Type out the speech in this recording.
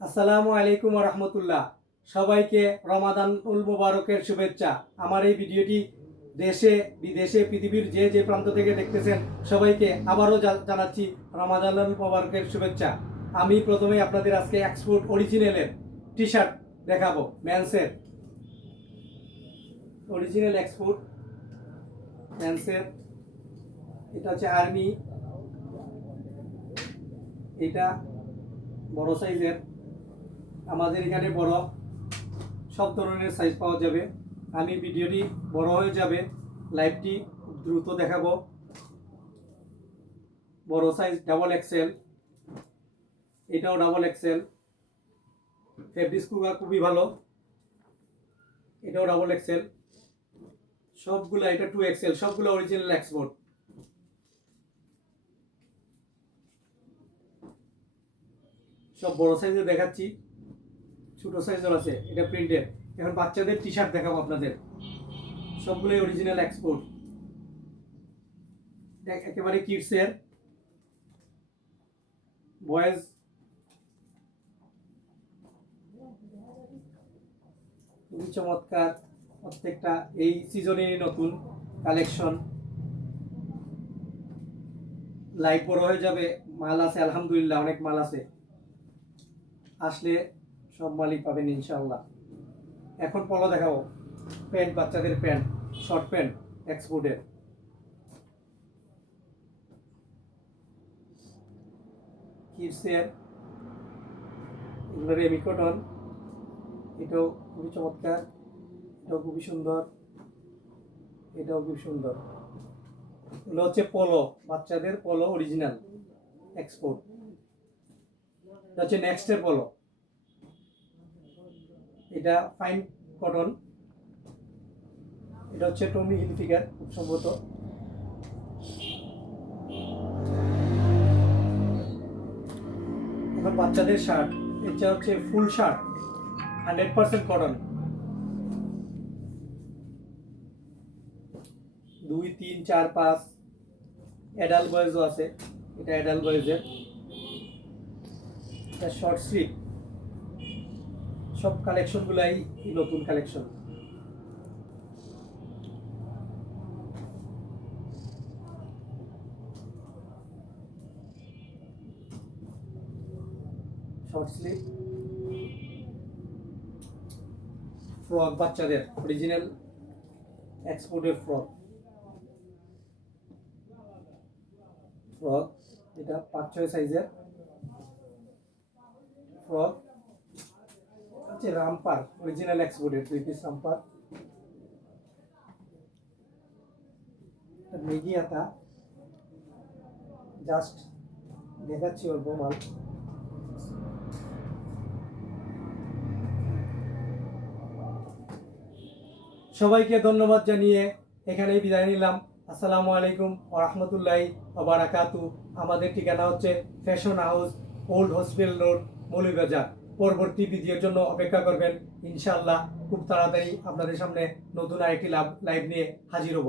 আসসালামু আলাইকুম রহমতুল্লাহ। সবাইকে রমাদানুল মুবারকের শুভেচ্ছা। আমার এই ভিডিওটি দেশে বিদেশে পৃথিবীর যে যে প্রান্ত থেকে দেখতেছেন সবাইকে আবারও জানাচ্ছি রমাদানুল মুবারকের শুভেচ্ছা। আমি প্রথমে আপনাদের আজকে এক্সপোর্ট অরিজিনালের টি শার্ট দেখাবো। মেন্সের অরিজিনাল এক্সপোর্ট মেন্সের, এটা হচ্ছে আর্মি, এটা বড় সাইজের। আমাদের এখানে বড় সব ধরনের সাইজ পাওয়া যাবে। আমি ভিডিওটি বড় হয়ে যাবে, লাইভটি দ্রুত দেখাবো। বড় সাইজ ডাবল এক্সেল, এটাও ডাবল এক্সেল। ফেব্রিক্স খুবই ভালো, এটাও ডাবল এক্সেল। সবগুলো, এটা 2XL, সবগুলো অরিজিনাল এক্সপোর্ট। সব বড় সাইজে দেখাচ্ছি, ছোট সাইজের আছে, এটা প্রিন্টেড। এখন বাচ্চাদের টি শার্ট দেখাবো আপনাদের, সবগুলোই অরিজিনাল এক্সপোর্ট। একেবারে কিডসের, বয়েজ, খুবই চমৎকার। প্রত্যেকটা এই সিজনেরই নতুন কালেকশন। লাইভ বড় হয়ে যাবে, মাল আছে আলহামদুলিল্লাহ, অনেক মাল আছে, আসলে সব মালই পাবেন ইনশাআল্লাহ। এখন পলো দেখাবো, প্যান্ট, বাচ্চাদের প্যান্ট, শর্ট প্যান্ট এক্সপোর্টের। কিডসের, এগুলো রেমি কটন, এটাও খুবই চমৎকার, এটাও খুবই সুন্দর, এটাও খুব সুন্দর। এগুলো হচ্ছে পলো, বাচ্চাদের পলো অরিজিনাল এক্সপোর্ট। এটা হচ্ছে নেক্সটের পলো, এটা ফাইন কটন, এটা হচ্ছে টমি হিলফিগার খুব সম্ভবত। এখন বাচ্চাদের শার্ট, এটা হচ্ছে ফুল শার্ট, 100% কটন। 2, 3, 4, 5 অ্যাডাল্ট বয়েজও আছে, এটা অ্যাডাল্ট বয়েজের। এটা শর্ট স্লিভ। সব কালেকশনগুলাই নতুন কালেকশন। শর্ট স্লিভ ফ্রক, বাচ্চাদের অরিজিনাল এক্সপোর্টের ফ্রক। ফ্রক, এটা 5-6 সাইজের ফ্রক। হচ্ছে রামপার, অরিজিনাল এক্সপোর্টের 3 পিস রামপার। মেগি হাতা, জাস্ট দেখাচ্ছি অল্প মাল। সবাইকে ধন্যবাদ জানিয়ে এখানেই বিদায় নিলাম। আসসালামু আলাইকুম ওয়া রাহমাতুল্লাহি ওয়া বারাকাতু। আমাদের ঠিকানা হচ্ছে fashion house, old hospital road, Moulvibazar. পরবর্তী ভিডিওর জন্য অপেক্ষা করবেন ইনশাআল্লাহ। খুব তাড়াতাড়ি আপনাদের সামনে নতুন আরেকটি লাইভ নিয়ে হাজির হব।